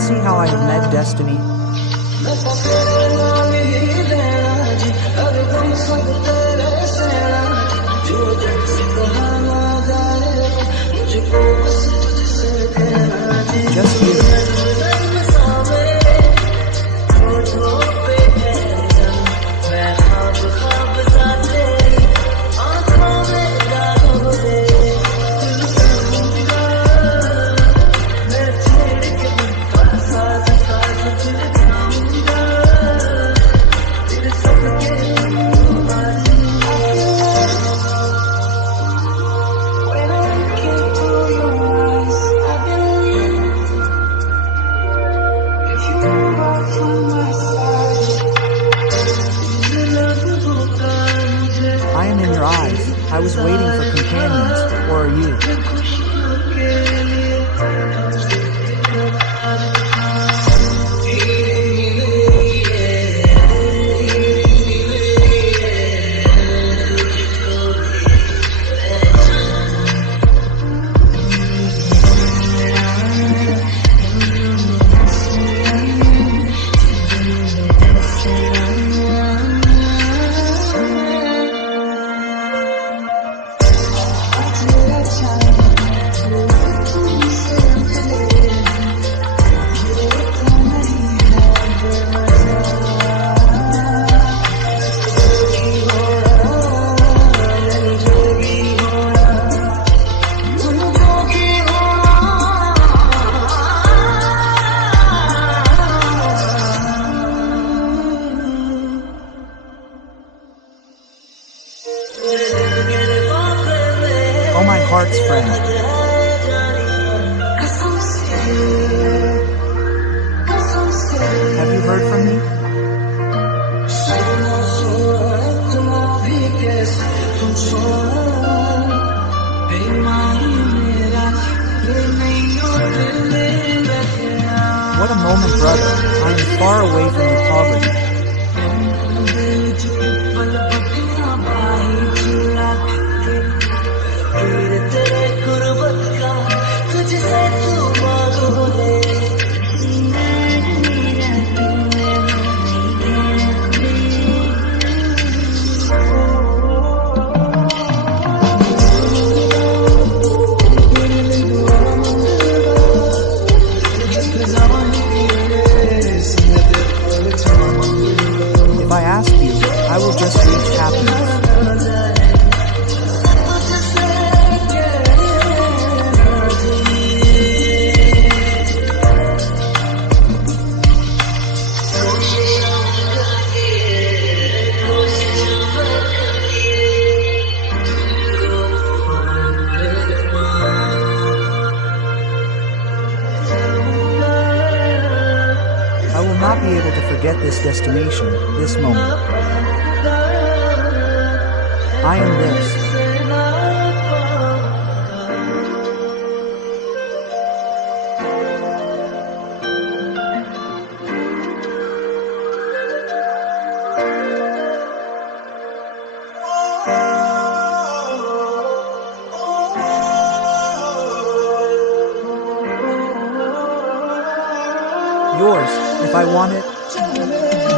see how I have met destiny? Just you. I am in your eyes. I was waiting for companions, or are you? Oh, my heart's friend. Have you heard from me? What a moment, brother. I am far away from your poverty. If I ask you, I will just reach happiness. I will not be able to forget this destination, this moment. I am this. Yours, if I want it.